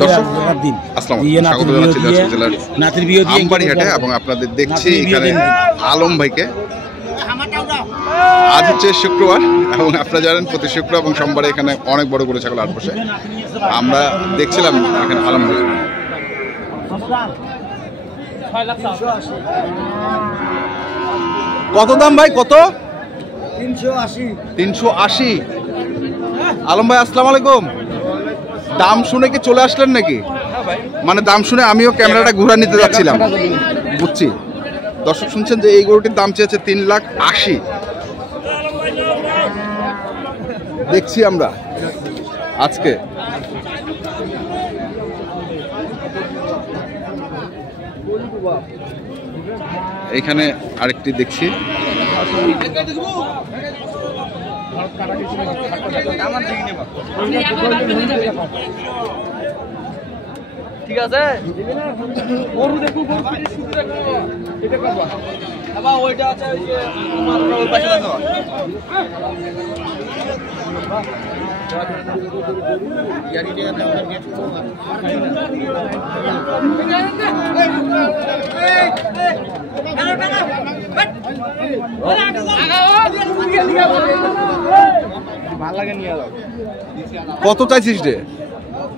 দর্শক আসসালামু আলাইকুম, স্বাগত জানাচ্ছি দিনাজপুর জেলার আমবাড়িহাটে এবং আপনাদের দেখছি এখানে আলম ভাইকে। আজ হচ্ছে শুক্রবার এবং আপনারা জানেন প্রতি শুক্রবার এবং সোমবারে এখানে অনেক বড় গরু ছাগল হাট বসে। আমরা দেখছিলাম এখানে আলম ভাই। কত দাম ভাই? কত? 380। আলম ভাই আসসালামু আলাইকুম। দাম শুনে কি চলে আসলেন নাকি? মানে দাম শুনে আমিও ক্যামেরাটা ঘুরা নিতে যাচ্ছিলাম। বুঝছি। দর্শক শুনছেন যে এই গরুটির দাম চেয়েছে 3,80,000। দেখছি আমরা আজকে এইখানে আরেকটি দেখছি। ঠিক আছে গরু দেখো, ওইটা আছে ওই পাশে আছে। কত চাইছিস রে?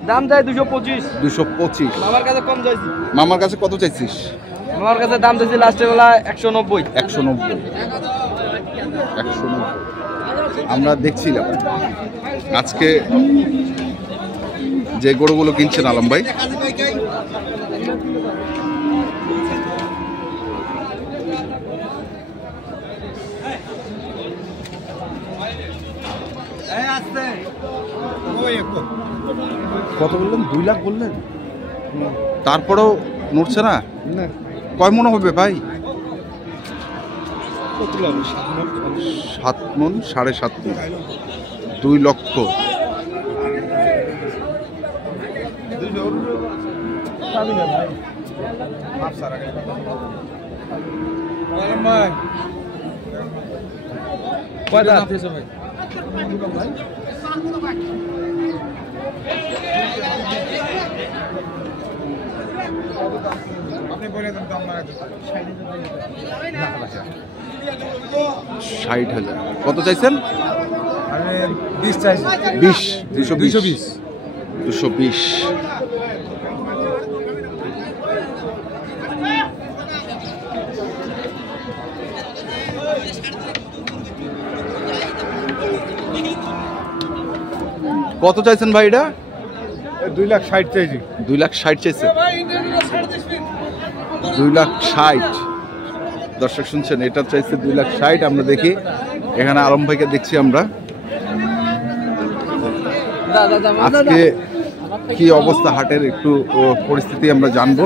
দাম চাই 225। 225। মামার কাছে কম চাইছি। মামার কাছে কত চাইছিস? মামার কাছে দাম চাইছি লাস্টে বেলা 190। 190। আমরা দেখছিলাম আজকে যে গরুগুলো কিনছেন আলম ভাই, কত বললেন? 2 লাখ বললেন। তারপরেও নড়ছে না। কয় মনে হবে ভাই? 7 মণ, 7.5 মণ, 2 লক্ষ। $60,000। কত চাইছেন? 20 চাইছি। 20। 220। কত চাইছেন ভাই? এটা 2,60,000 চাইছি। 2,60,000 চাইছে। 2,60,000। দর্শক শুনছেন, এটা চাইছে 2,60,000। আমরা দেখি এখানে আলম ভাইকে দেখছি আমরা। আজকে কি অবস্থা হাটের একটু পরিস্থিতি আমরা জানবো।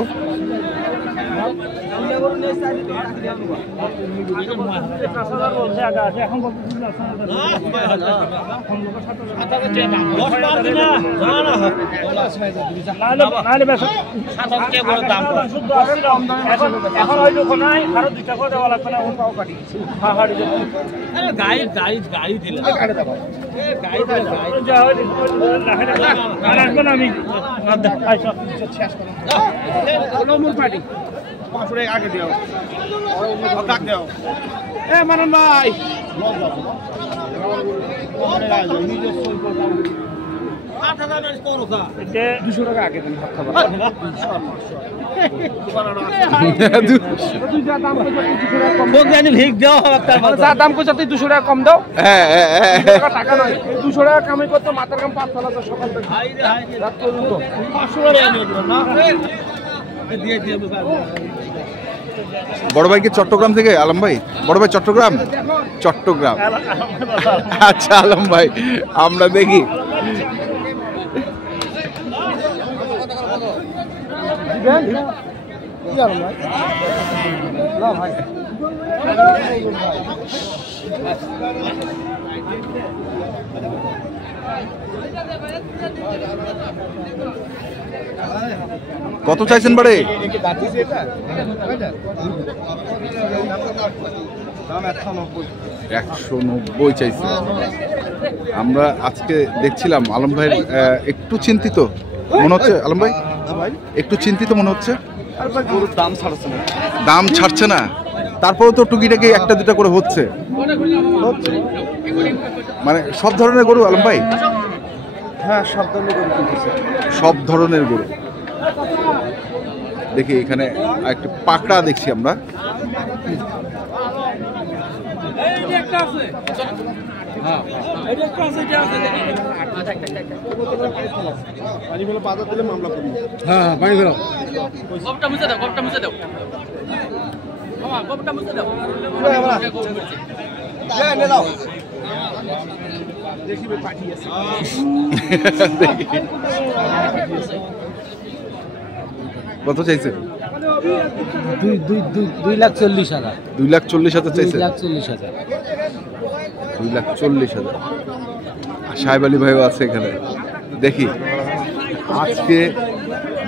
মানন ভাই দাম কইছ তুই 200 টাকা কম দাও। টাকা নয়, 200 টাকা কামাই করতো মাথার কাম 5 ফেলা সকাল থেকে রাত পর্যন্ত 500 টাকা। বড় ভাই কি চট্টগ্রাম থেকে? আলম ভাই বড় ভাই চট্টগ্রাম। আচ্ছা আলম ভাই, আমরা দেখি কত চাইছেন বাড়ে? 190 চাইছে। আমরা আজকে দেখছিলাম আলম ভাইয়ের একটু চিন্তিত মনে হচ্ছে। আলম ভাই একটু চিন্তিত মনে হচ্ছে, দাম ছাড়ছে না, তারপরেও তো টুকিটাকি একটা দুটা করে হচ্ছে, মানে সব ধরনের গরু আলম ভাই? হ্যাঁ, সব ধরনের গরু কিনতেছে। সব ধরনের গরু দেখি, এখানে একটা পাকড়া দেখছি আমরা। কত চাইছে? 2,40,000। 2,40,000 চাইছে। 2,40,000। 2,40,000। সাহেব আলী ভাইও আছে এখানে। দেখি আজকে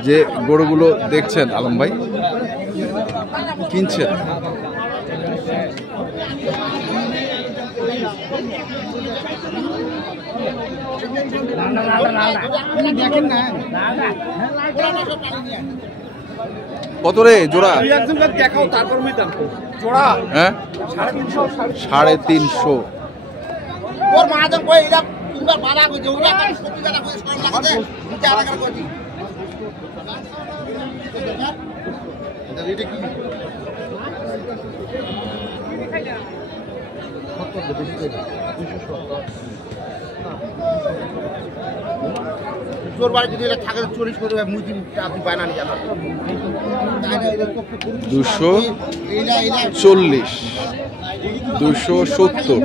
যে গরুগুলো দেখছেন আলম ভাই কিনছেন, কত রে জোড়া? হ্যাঁ, 350। তোর বাড়ি যদি থাকে চল্লিশ করে মুদি আপনি বায়না নিয়ে যাবেন 240, 270।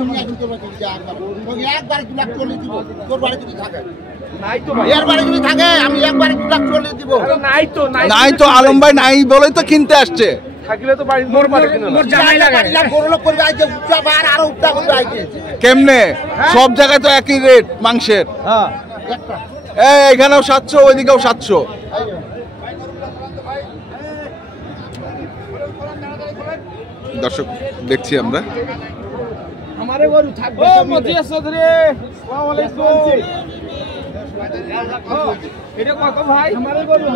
একবারে 2,40,000 দিব। তোর বাড়ি যদি থাকে এর বাড়ি যদি থাকে আমি একবারে 2,40,000 দিব। নাই তো আলম ভাই, নাই বলেই তো কিনতে আসছে। থাকলে তো বাড়ি মোর বাড়ি কিনা মোর জামাই লাগে বড় লোক করবে আইতে উচ্চা বার আর উচ্চা করবে আইতে কেমনে? সব জায়গায় তো একই রেট মাংসের। হ্যাঁ, এখানেও 700, ওইদিকেও 700। দর্শক দেখছি আমরা। আমারে গরু থাকবে মতিয়া চৌধুরী। আসসালামু আলাইকুম। এটা কত ভাই? আমারে গরু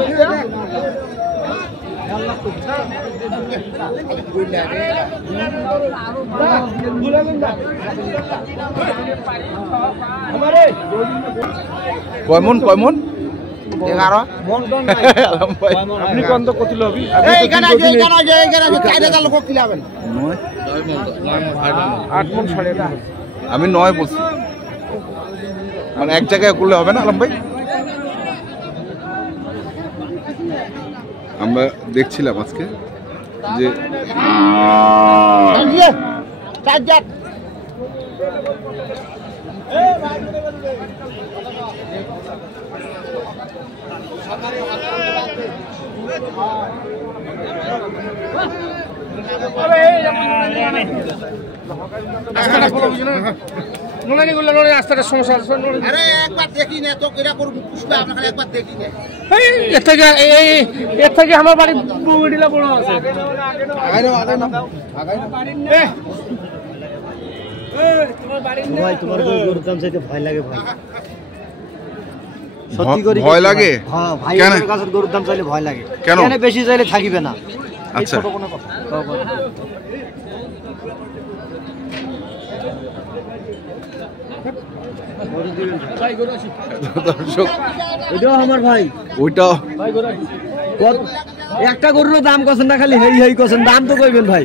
কয়মন 11 আপনি কত কত লবি? এইখানে চাইলে লোক কিলাবেন 8 মণ 8.5। আমি 9 বলছি, মানে এক জায়গায় করলে হবে না আলম ভাই? আমরা দেখছিলাম আজকে যে রাস্তাটা সমস্যা। আরে একবার দেখি না তো কিরা করব পুষ্পা আপনাকে একবার দেখি না এর থেকে আমার বাড়ি বুড়িলা বড় আছে। ভাই তোমার গরুর দাম চাইতে ভয় লাগে ভাই, ভয় লাগে? হ্যাঁ ভাই, কেন? আমার কাছে গরুর দাম চাইলে ভয় লাগে। কেন? বেশি চাইলে থাকিবে না। আচ্ছা, কোনো কথা দর্শক এটাও আমার ভাই, ওইটাও একটা গরুর দাম কছেন না, খালি হেই হেই কছেন, দাম তো কইবেন ভাই।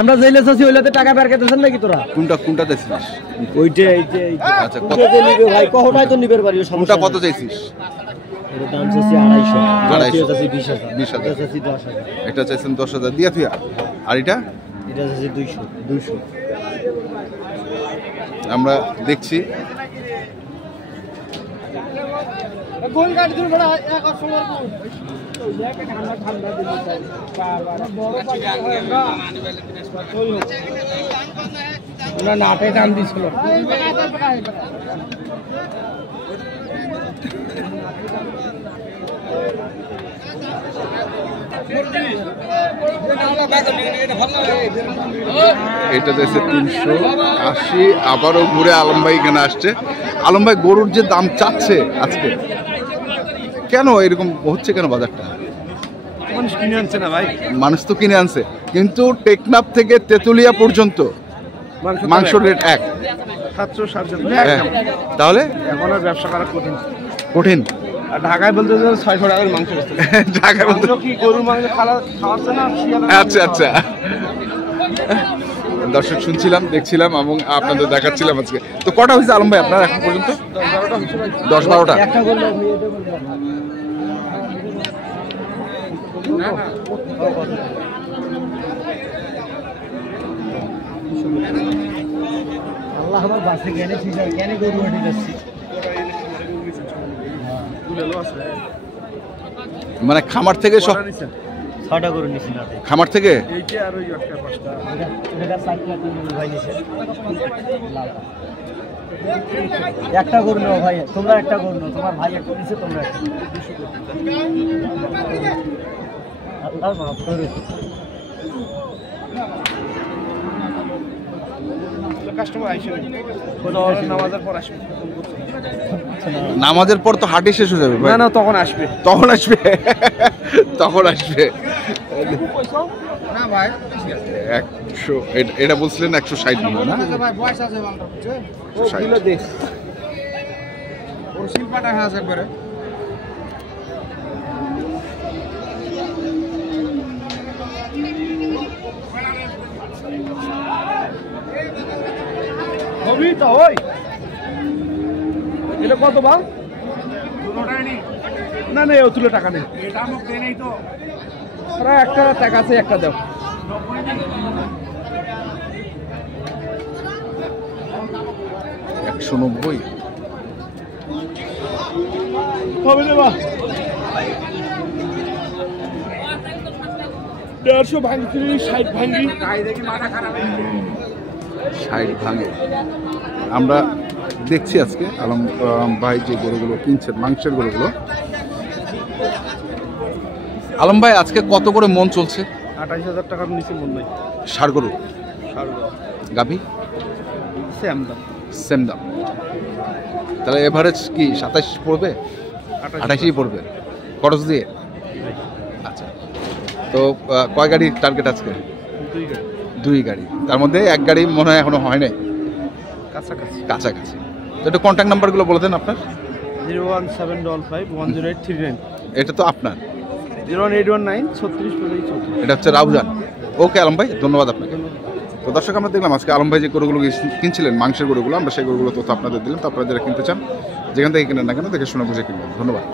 আমরা যাইলে চাচ্ছি ওইলাতে টাকা বের করতেছেন নাকি তোরা? কোনটা চাইছিস? ওইটা আচ্ছা, নিবে ভাই, কহটাই তো নিবের পারি। কোনটা কত চাইছিস? এর দাম চাচ্ছি 250, 250, চাচ্ছি 20,000, 20,000, চাচ্ছি 10,000, এটা চাইছেন 10,000 দিয়া থুয়া, আর এটা এটা চাচ্ছি 200। আমরা দেখছি গোল গাড়ি দিন বড় এক আর সময় ঠান্ডা দিন বড় আমরা নাটে দাম দিছিল। এটা যাচ্ছে 380। আবারও ঘুরে আলম ভাই এখানে আসছে। আলম ভাই, গরুর যে দাম চাচ্ছে আজকে, কেন এরকম হচ্ছে কেন বাজারটা? মানুষ কিনে আনছে না ভাই, মানুষ তো কিনে আনছে, কিন্তু টেকনাফ থেকে তেতুলিয়া পর্যন্ত মাংস রেট এক। 700-750 হ্যাঁ, তাহলে এখন আর ব্যবসা করা কঠিন। কঠিন। আর ঢাকায় বলতে 600 টাকার মাংস বেচতে ঢাকা বলতে কি গরুর মাংস খাওয়াচ্ছে না। আচ্ছা আচ্ছা। দর্শক শুনছিলাম, দেখছিলাম এবং আপনাদের দেখাচ্ছিলাম আজকে। তো কটা হয়েছে আলম ভাই আপনার এখন পর্যন্ত? 10-12টা। একটা করলে আপনি এটা বলবেন আল্লাহ আমার বাসে কেন ঠিক আছে, কেন গরু হাঁটি যাচ্ছি। মানে খামার থেকে সব, 6টা গরু নিছি না খামার থেকে এইটা আর ওই একটা 5টা। এটা সাইকেল ভাই নিছে একটা গরু নাও ভাই, তোমরা একটা গরু নাও, তোমার ভাই একটা নিছে, তোমরা একটা। আল্লাহ মাফ করে। কাস্টমার আইসে নামাজের পর আসবে। নামাজের পর তো হাঁটি শেষ হয়ে যাবে ভাই। না না, তখন আসবে। তখন আসবে, তখন আসবে। না ভাই 100, এটা বলছিলেন 160 মনে না? ভাই বয়স আছে বান্দা বুঝছে 160। দেখ ওর শিল্পাটা আছে একবারে। হবি তো ওই এটা কত বা? না না, তুলে টাকা নেই। ওরা একটা টাকা আছে, একটা দাও। 190। হবে না বা? 150 ভাঙছি, 60 ভাঙি। 60 ভাঙে। আমরা দেখছি আজকে আলম ভাই যে গরুগুলো কিনছেন, মাংসের গরুগুলো। আলম ভাই, আজকে কত করে মন চলছে? 28,000 টাকার নিচে মন নাই। ষাড় গরু, গাভী সেম দাম। সেম দাম। তাহলে এভারেজ কি 27 পড়বে? 28ই পড়বে খরচ দিয়ে? আচ্ছা। তো কয় গাড়ির টার্গেট আজকে? 2 গাড়ি। তার মধ্যে 1 গাড়ি মনে হয় এখনো হয় নাই, কাছাকাছি। কাছাকাছি। তো একটু কন্ট্যাক্ট নাম্বারগুলো বলে দেন আপনার। 01755 এটা তো আপনার। 01819 36 45 এটা হচ্ছে রাউজান। ওকে আলম ভাই, ধন্যবাদ আপনাকে। তো দর্শক, আমরা দেখলাম আজকে আলম ভাই যে গরুগুলো কিনছিলেন, মাংসের গরুগুলো, আমরা সেই গরুগুলো তথ্য আপনাদের দিলাম। তো আপনারা যারা কিনতে চান, যেখান থেকে কিনেন না কেন, দেখে শুনে বুঝে কিনবেন। ধন্যবাদ।